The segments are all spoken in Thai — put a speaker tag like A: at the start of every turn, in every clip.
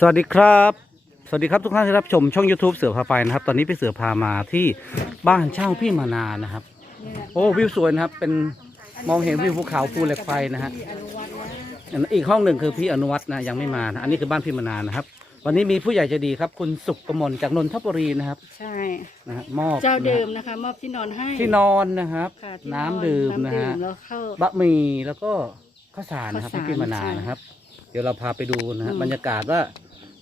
A: สวัสดีครับ สวัสดีครับทุกท่านที่รับชมช่อง YouTube เสือพาไปนะครับ ตอนนี้พี่เสือพามาที่บ้านเช่าพี่มานานะครับ โอ้วิวสวยนะครับ เป็นมองเห็นวิวภูเขาภูเหล็กไฟนะฮะอีกห้องหนึ่งคือพี่อนุวัฒน์นะยังไม่มานะอันนี้คือบ้านพี่มานานะครับ วันนี้มีผู้ใหญ่ใจดีครับ คุณสุกกมลจากนนทบุรีนะครับ
B: ใช่
A: นะฮะมอบ
B: เจ้าเดิม
A: นะฮะ
B: นะคะ มอบที่นอนให้
A: ที่นอนนะครับ
B: ค่ะที่
A: น้ำดื่มนะ
B: น้ำดื่
A: ฮะ
B: มแล้วเข้า
A: บะหมี่แล้วก็ข้าวสารนะครับ
B: ข้าวสาร
A: ให้พี่มานา
B: ใช่
A: นะครับ เดี๋ยวเราพาไปดูนะฮะ
B: อืม
A: บรรยากาศว่า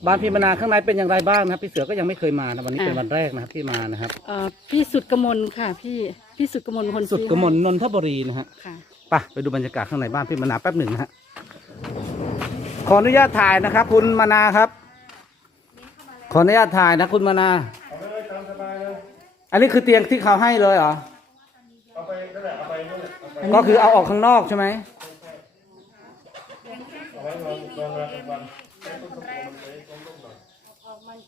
A: บ้านพี่มานาข้างในเป็นอย่างไรบ้างนะครับ พี่เสือก็ยังไม่เคยมานะวันนี้
B: อ่า
A: เป็นวันแรกนะครับที่มานะครับ
B: เอ่อพี่สุดกมลค่ะ พี่พี่สุดกมลคน
A: สุด
B: ซื้อก
A: มลนนทบุรีนะฮะ
B: ค่ะ
A: ไปไปดูบรรยากาศข้างในบ้านพี่มานาแป๊บหนึ่งนะฮะขออนุญาตถ่ายนะครับ คุณมานาครับ ขออนุญาตถ่ายนะคุณมานา
C: เอาไปเลยตามสบายเลย
A: อันนี้คือเตียงที่เขาให้เลยเหรอ
C: เอาไปนั่นแหละเอาไปนั่นแหละเอาไป
A: ก็คือเอาออกข้างนอกใช่ไหม
C: เอาไว้นอนนอนเวลากลางวัน ให้ต้นสมบูรณ์มันไปต้นร่มหน่อย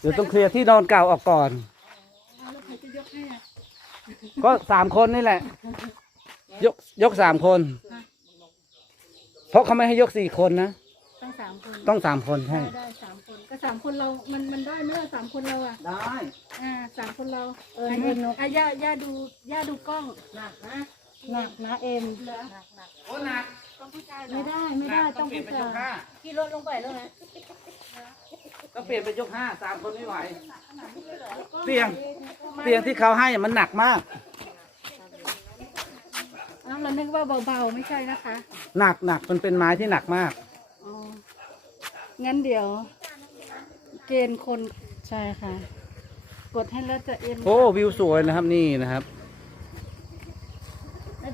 A: เดี๋ยวต้องเคลียร์ที่นอนเก่าออกก่อนก็สามคนนี่แหละ ยกยกสามคน เพราะเขาไม่ให้ยกสี่คนนะ
B: ตั้งสามคน
A: ต้องสามคนใช่
B: ได้ได้สามคนก็สามคนเรา มันมันได้ไหมล่ะสามคนเราอะ
A: ได้
B: อ่าสามคนเรา
D: เออเอ็มนก
B: อะย่าย่าดูย่าดูกล้อง
D: หนักนะ หนักนะเอ็ม
A: โอ้หนัก
D: ไม่ได้ไม่ได้ต้อง
A: เปลี่
D: ผู้
A: ยนเป็นย
D: ชากย
A: ห้า
D: ขี่รถลงไปแล้วนะ
A: ก็เปลี่ยนเป็นยกห้าสามคนไม่ไหวเตียงเตียงที่เขาให้มันหนักมาก
B: อ้าวเรานึกว่าเบาๆไม่ใช่นะคะ
A: หนักหนักมันเป็นไม้ที่หนักมาก
B: อ๋องั้นเดี๋ยว เกณฑ์คนใช่ค่ะ กดให้แล้วจะเอ็น
A: โอ้วิวสวยนะครับนี่นะครับ
D: ไอ้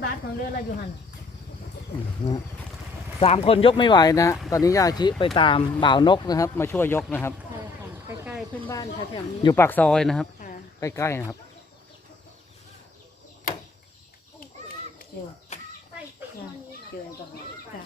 D: บาสของเรืออะไรอยู่หัน
A: สามคนยกไม่ไหวนะฮะตอนนี้ยาชิไปตามบ่าวนกนะครับ มาช่วยยกนะครับ
B: ใช่ค่ะใกล้ๆเพื่อนบ้านแถวๆนี้
A: อยู่ปากซอยนะครับ
B: ค่ะ
A: ใกล้ๆนะครับ
D: เดี๋ยวเจอกัน
B: จ้ะ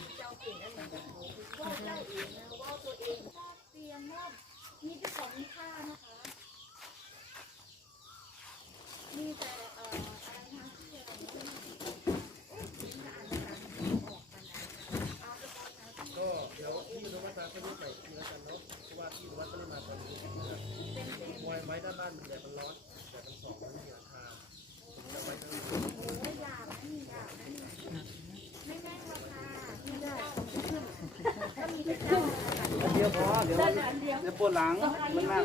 C: ไว้ไว้หน้าบ้านมันแดดมันร้อนแดดมันส่องมันไม่มีหลังคา
A: เดี๋ยวพอเดี๋ยวเดี๋ยวปวดหลังมันมาก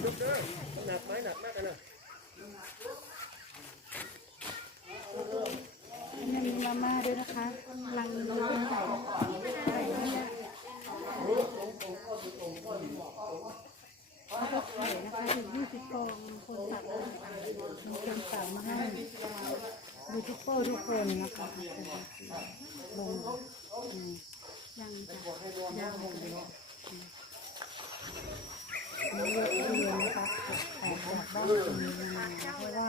C: เอาช่วยกันยกเด้อหนักไหมหนักมากกันนะ
B: มีมาม่าด้วยนะคะลังนึงใส่ใส่เนะคะถึงยี่สิบฟองคนตักมีคนสั่งมาให้ยูทูบเบอร์ทุกคนนะคะลงอืมยังจ้ะยังลงเลยนี่เลือกเรียนนะคะแต่จากบ้านคุณมีมาเพราะว่า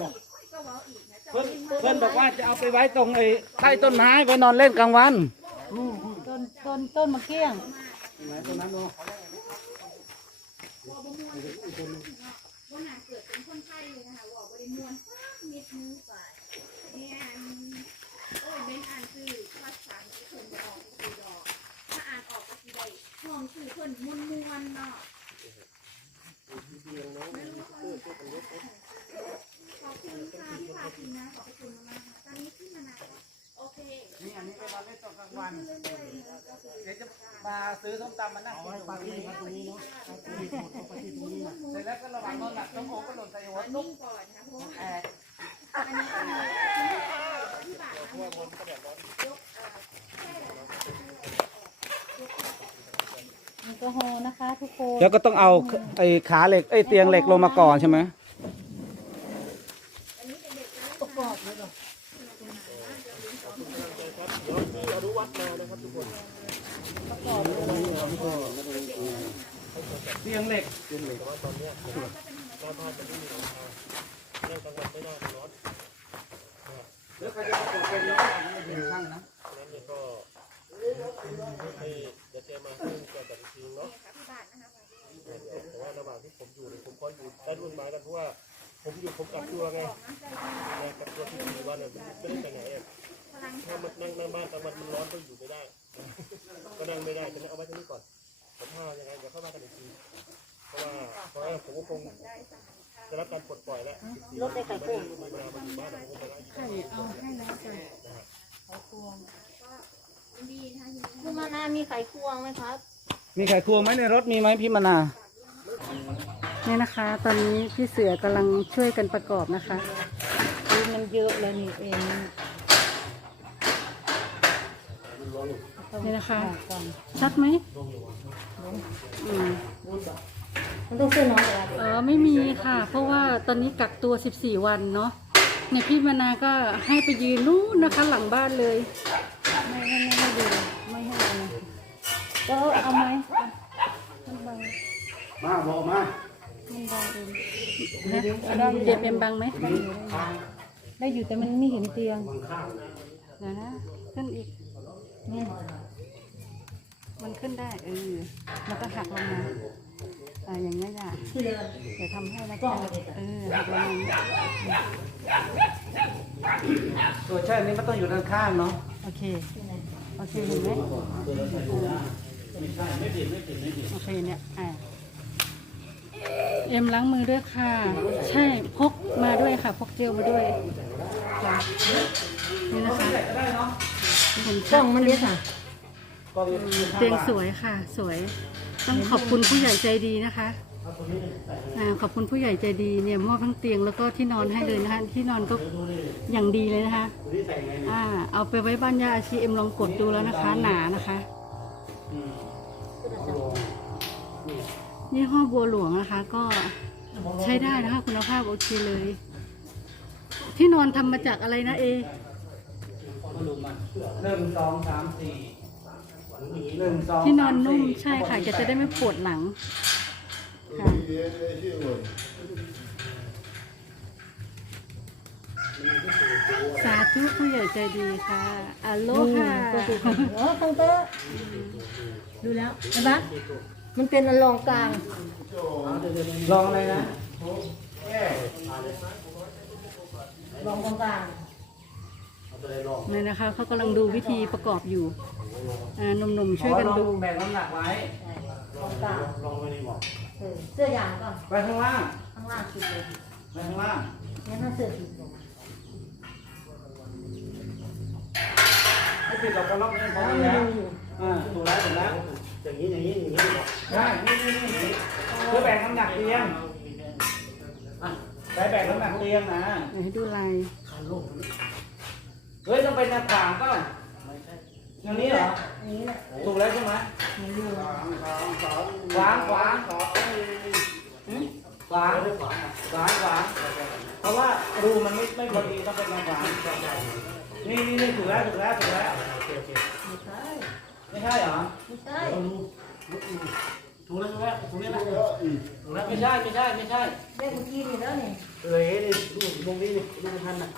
A: พื่นบอกว่าจะเอาไปไว้ตรงไอ้ใต้ต้นไม้ไว้นอนเล่นกลางวัน
D: ต้นต้นต้นมะเขือ
A: ต้นนั้นเนาะ
E: โอ้ยเบน อ่านคือภาษาที่คนออกคือดอก
D: คือคนมุนมวนเนาะขอบคุณค่ะพี่พาทีนะขอบคุณมากค่ะตอนนี้พี่มานาโอเค
A: นี่อันนี้เป็นวันเล่นตอนกลางวัน
D: เรื่อยๆนะก็คือ
A: เดี๋ยวจะมาซื้อส้มตำมานั่งกินตรงนี้ตรงนี้เนาะเสร็จแล้วก็ระหว่างนอนหลับต้องโอ้ก็หล่นใส่หัว
D: นุ่
A: ม
D: งก่อนนะเพราะว่า
A: แอบ
D: อันนี้คือที่บาทนะยกเอ่
B: แอลกอฮอล์นะคะทุกคน
A: แล้วก็ต้องเอาไอ้ขาเหล็กไอ้เตียงเหล็กลงมาก่อนใช่ไหม
B: ประกอบเลยเหรอ
A: เตียงเหล็ก แล้วใครจะประกอบเป็นน้องอันนี้เป็นช่างนะ
C: นั้นเนี่ยก็ให้เดี๋ยวเจมาให้แกจัดอีกทีเนาะแต่ว่าระหว่างที่ ผมอยู่เนี่ยผมก็อยู่ใต้รุ่นไม้กันเพราะว่าผมอยู่ผมกักตัวไงไงกักตัวที่สี่วันเนี่ยไม่ได้ไปไหนถ้ามันนั่งนั่งบ้านกลางวันมันร้อนก็อยู่ไม่ได้ ก็นั่งไม่ได้ฉะนั้นเอาไว้ที่นี่ก่อนแต่ถ้ายังไงเดี๋ยวเข้ามากันอีกทีเพราะว่าเพราะว่าผมก็คงจะรับการปลดปล่อยแล้วรถได้ไข่กุ้งมายู่บ้านผมก็ไปไล่
B: ไข่เอาให้แล้วจ้ะเขาควง
D: ดีนะยินดี
E: คุณ มานามีไขควงไหมครับ
A: มีไข่ควงไหมในรถมีไหมพี่มนา
B: นี่นะคะ ตอนนี้พี่เสือกำลังช่วยกันประกอบนะคะอุ๊ยมันเยอะเลยนี่เองนี่นะคะ ชัดไหมอืม
E: มันต้องเส้นน้อยกว่า
B: เออไม่มีค่ะ เพราะว่าตอนนี้กักตัว 14 วันเนาะเนี่ยพี่มานาก็ให้ไปยืนนู่นนะคะ หลังบ้านเลย ไม่ให้ไม่ให้ดูไม่ให้เอานะ ก็เอาไหมมันบัง
A: มาบอกมา
B: มันบังเองนะเจ็บเอ็มบังไหมได้อยู่แต่มันไม่เห็นเตียงเดี๋ยวนะขึ้นอีกเนี่ยมันขึ้นได้เออแล้วก็หักลงมาอ่าอย่างเงี้ยอย่า
E: ที่เดิน
B: เดี๋ยวทำให้นะจ๊ะเออหักลงมา
A: ตัวใช่อันนี้มันต้องอยู่ด้านข้างเนาะ
B: โอเคโอเคเห็นไหม โอเคเนี่ยอ่าเอ็มล้างมือด้วยค่ะ ใช่พกมาด้วยค่ะ พกเจลมาด้วยค่ะนี่นะคะเห็น
E: กล้
B: ช่
E: องมันเล็กอะ
B: เตียงสวยค่ะ สวย ต้องขอบคุณผู้ใหญ่ใจดีนะคะอ่าขอบคุณผู้ใหญ่ใจดีเนี่ยมอบทั้งเตียงแล้วก็ที่นอนให้เลยนะคะที่นอนก็อย่างดีเลยนะคะอ่าเอาไปไว้บ้านย่าอาชีเอ็มลองกดดูแล้วนะคะ หนานะคะ ยี่ห้อบัวหลวงนะคะ ก็ใช้ได้นะคะ คุณภาพโอเคเลย ที่นอนทำมาจากอะไรนะเอ
A: หนึ่งสองสามสี่หนึ่งสอง
B: ที่นอนนุ่ม
A: สาสี่
B: ใช่ค่ะจะจะได้ไม่ปวดหลังค่ะสาธุผู้ใหญ่ใจดีค่ะอัลโลค่ะ
E: โอ้คงเตอร์ดูแล้วเห็นปะ มันเป็นอันรองกลาง
A: ลองอะไรนะ
E: รองตรงกลาง
B: นี่นะคะเขากำลังดูวิธีประกอบอยู่อ่าหนุ่มๆช่วยกันดู
A: แบ่งน้ำหนักไว้
E: รองกลาง
C: ลองไว้นี่บอก
E: เออเสื้อยางก่อน
A: ไว้ข้างล่าง
E: ข้างล่างสุดเลย
A: ไว้ข้างล่าง
E: งั้นถ้าเสื้อสีลง
A: ไม่ปิดหรอกกระล็อกนี่พอ
E: แล้ว
A: ดี
E: มัน
A: แล้ว
E: ดูอยู่
A: อ่าถูกแล้วถูกแล้ว
C: อย่างนี้อย่างนี้อย่างนี้บอก
A: ได้นี่นี่นี่นี่เพื่อแบ่งน้ำหนักเตียงอะใช้แบ่งน้ำหนักเตียงนะ
B: อยากให้ดูลาย
A: เฮ้ยต้องเป็นหน้าต่างก็อย่างนี้เหรอ
E: อย่างนี้แหละ
A: ถูกแล้วใช่ไหม
E: มันดู
A: ขวางขวางขวางขวางขวางขวางเพราะว่ารูมันไม่ไม่พอดีต้องเป็นทางขวางนี่นี่นี่ถูกแล้วถูกแล้วถูกแล้ว
E: ไม่ใช่
A: ไม่ใช่เหรอ
E: ไม่ใช่
C: ถูกแล้วถูกแล้วถูกแล้วถูกแล้ว
A: ไม่ใช่ไม่ใช่ไม่ใช่
E: เด็กเมื่อกี้นี่แล้วนี่
C: เอ้ยนี่ดูตรงนี้นี่ดูทันน่ะ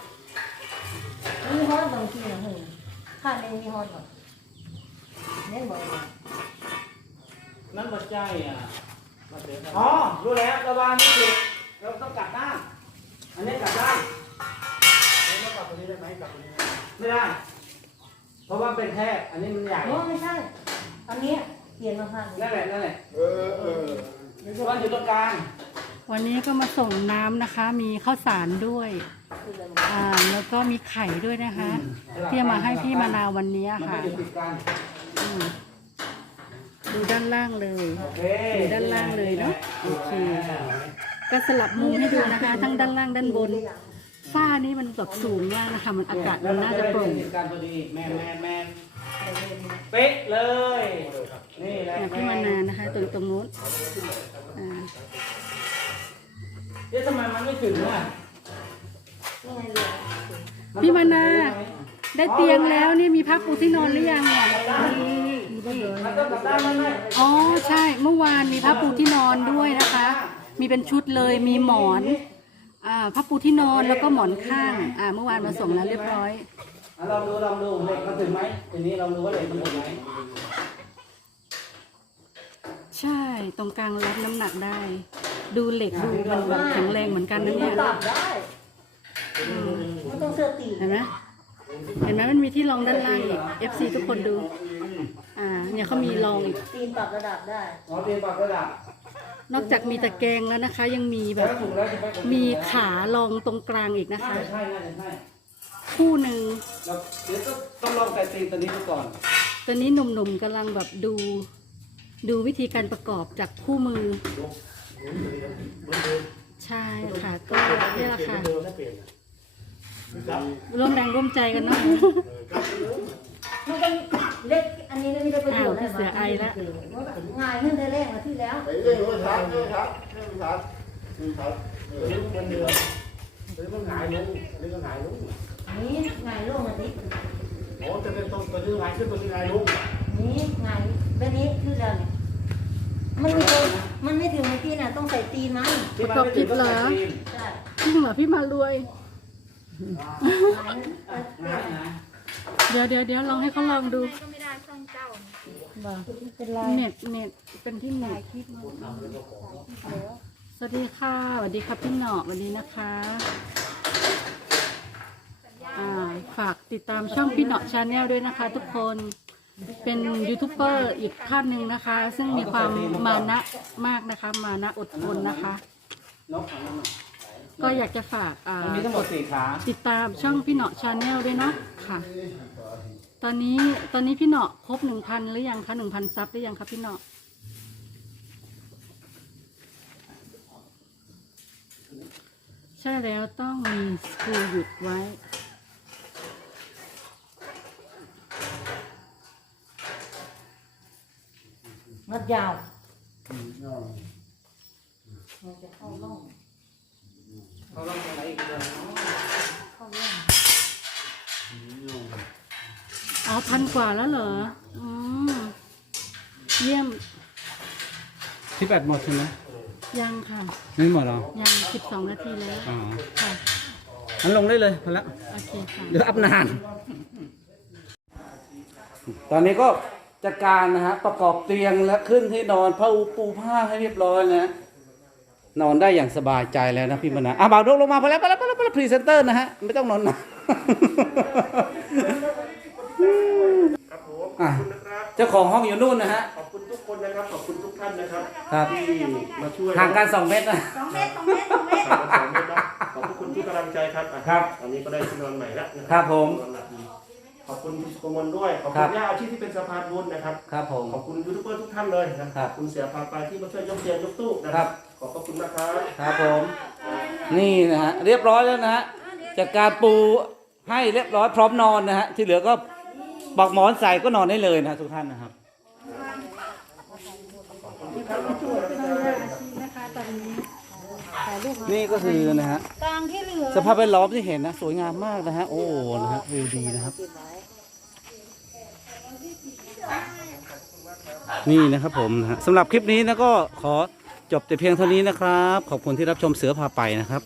E: มีฮอตบางทีนะเฮ้ยข้างในมีฮอตก่อนเน้นบอกเลย
A: นั่นไม่ใช่อะอ๋อรู้แล้วระวังนี่คือเราต้องกลับด้านอันนี้กลับด้าน
C: แล้วกลับตรงนี้ได้ไหมกลับตรงนี้
A: ไม่ได้ เพราะว่าเป็นแค่อันนี้มันใหญ่
E: โอ้ไม่ใช่ อันเนี้ยเปลี่ยนมาพัน
A: นั่นแหละนั่นแหละ
C: เออเออ
A: วันอยู่ตรงกลาง
B: วันนี้ก็มาส่งน้ำนะคะ มีข้าวสารด้วยอ่าแล้วก็มีไข่ด้วยนะคะที่เอามาให้พี่มานาววันนี้
A: มัน
B: ค่ะ
A: ก็อยู่ติดกัน
B: อืมดูด้านล่างเลย
A: โอเค
B: ดูด้านล่างเลยเนาะโอเค ก็สลับมุมให้ดูนะคะ ทั้งด้านล่างด้านบน ฝ้านี่มันแบบสูงมากนะคะ มันอากาศมันน่าจะโปร่ง
A: ติดกันพอดีแมนแมนแมนเป๊ะเลย นี่แหละ
B: อย่างพี่มานาวนะคะตรงตรงนู้นอ่า
A: เอ๊ะทำไมมันไม่ถึงอะ
B: พี่มานาได้เตียงแล้วนี่มีพักปูที่นอนหรือยังเนี่ย
A: มันต้องกลับด้านนั้นไหม
B: อ๋อใช่เมื่อวานมีผ้าปูที่นอนด้วยนะคะ มีเป็นชุดเลยมีหมอน อ่าผ้าปูที่นอนแล้วก็หมอนข้าง อ่า เมื่อวานมาส่งแล้วเรียบร้อย
A: อะลองดูลองดูเหล็กมันถึงไหมทีนี้ลองดูว่าเหล็กมันถึงไหม
B: ใช่ ตรงกลางรับน้ำหนักได้ ดูเหล็กดูมันแบบแข็งแรงเหมือนกันนะเนี่ย
E: ปรับได้ไม่ต้องเสื้อตี
B: เห็นไหมเห็นไหมมันมีที่รองด้านล่างอีก FC ทุกคนดู อ่า เนี่ยเขามีรองอีก
E: ตีนปรับระดับได้
A: อ๋อเตียงปรับระดับ
B: นอกจากมีตะแกรงแล้วนะคะ ยังมีแบ
A: แล้ว
B: บ
A: ถูกแล้วใช่ไหม
B: มีขารองตรงกลางอีกนะคะ
A: น่าจะใช่น่าจะใช่
B: คู่หนึ่ง
A: เราเดี๋ยวก็ต้องลองแต่ตีนตัวนี้ดูก่อน
B: ตอนนี้หนุ่มๆกำลังแบบดู ดูวิธีการประกอบจากคู่มือ ใช่ค่ะ ก็นี่แหละค่ะ
C: เดิมนะเปลี่ยนครับ
B: ร่วมแรงร่วมใจกันเนาะ
E: มันก็เล็กอันนี้ก็ไม่ได้ประโยชน์
B: อ้าวพี่เสือไอละ
E: ง่ายขึ้นได้แรกมาที่แล้ว
C: ไอ้เรื่องว่าชัดเลยครับเรื่องชัดเรื่องชัดเออมันเดือดเรื่องมันหายลงเรื่องมันหายลง
E: นี่ง่ายลงมาดิ
C: โอ้จะเป็นตัวตัวนี้หายขึ้นตัวนี้หายลง
E: นี่ง่ายแบบนี้คือแล้วเนี่ยมันไม่ถึงมันไม่ถึงเมื่อกี้น่ะต้องใส่ตีนมัน
B: ประกอบผิดเหรอ
E: ใช่
B: จริงเหรอพี่มารวย
A: นะนะ
B: เดี๋ยวเดี๋ยวเดี๋ยวลองให้เขาลองดู
D: ก็ไม่ได้ช่องเจ้า
B: เป็นไรเน็ตเน็ตเป็นที่ไหนคลิปสวัสดีค่ะสวัสดีครับพี่หนอสวัสดีนะคะอ่าฝากติดตามช่องพี่หนอชาแนลด้วยนะคะ ทุกคนเป็นยูทูบเบอร์อีกท่านหนึ่งนะคะ ซึ่งมีความมานะมากนะคะ มานะอดทนนะคะ
A: นกของมันน่ะ
B: ก็อยากจะฝากอ่า
A: มันมีทั้งหมดสี่ขา
B: ติดตามช่องพี่เหนาะชาแนลด้วยเนาะค่ะ ตอนนี้ตอนนี้พี่เหนาะครบหนึ่งพันหรือยังคะหนึ่งพันซับหรือยังคะพี่เหนาะใช่แล้วต้องมีสกรูหยุดไว้
E: มัดยาวมันจะเข้าร่อง
A: เขาต้องอะไรอีกเดือน
B: อ๋อพันกว่าแล้วเหรออืมเยี่ยม
A: ที่แปดหมดใช่ไหม
B: ยังค่ะ
A: ไม่หมดหรอ
B: ยังสิบสองนาทีแล้ว
A: อ๋อ
B: ค่ะ
A: อันลงได้เลยพอแล้ว
B: โอเคค่ะ
A: เดี๋ยวอัพนาน ตอนนี้ก็จัดการนะฮะประกอบเตียงและขึ้นที่นอนผ้าปูผ้าให้เรียบร้อยนะนอนได้อย่างสบายใจแล้วนะพี่มนาอะบ่าวดกลงมาพอแล้วพอแล้วพอแล้วพอแล้วพรีเซนเตอร์นะฮะไม่ต้องนอนนะ
C: ครับผม
A: อะ
C: ขอบคุณนะครับ
A: เจ้าของห้องอยู่นู่นนะฮะ
C: ขอบคุณทุกคนนะครับ ขอบคุณทุกท่านนะครับ
A: ครับ
C: ที่มาช่วย
A: ห่างกันสองเมตรนะ
E: สองเมตรสองเมตรสองเมตร
C: ห่างกันสองเมตรนะขอบคุณทุกกำลังใจครับอะ
A: ครับ
C: อันนี้ก็ได้ที่นอนใหม่แล้วนะ
A: ครับผม
C: นอนหลับดีขอบคุณคุณสุกมลด้วย ขอบ
A: ครั
C: คุณ
A: บ
C: ย่าอาชีพที่เป็นสะพานบุญนะครับ
A: ครับผม
C: ขอบคุณยูทูบเบอร์ทุกท่านเลยนะค
A: ครั
C: รับบขอบคุณเสียพาไปที่มาช่วยยกเตียงยกตู้นะค
A: ครั
C: รับ บ ขอบพระคุณนะครับ
A: ครับผม นี่นะฮะเรียบร้อยแล้วนะฮะจากการปูให้เรียบร้อยพร้อมนอนนะฮะที่เหลือก็ บอกหมอนใส่ก็นอนได้เลยนะฮะทุกท่านนะครับ
B: นะคะตอนนี้ถ่ายรูป
A: นี่ก็คือนะฮะ
B: กลางที่เหลือ
A: สภาพแวดล้อมที่เห็นนะสวยงามมากนะฮะโอ้นะฮะวิวดีนะครับ นี่นะครับผมนะฮะสำหรับคลิปนี้นะก็ขอจบแต่เพียงเท่านี้นะครับ ขอบคุณที่รับชมเสือพาไปนะครับ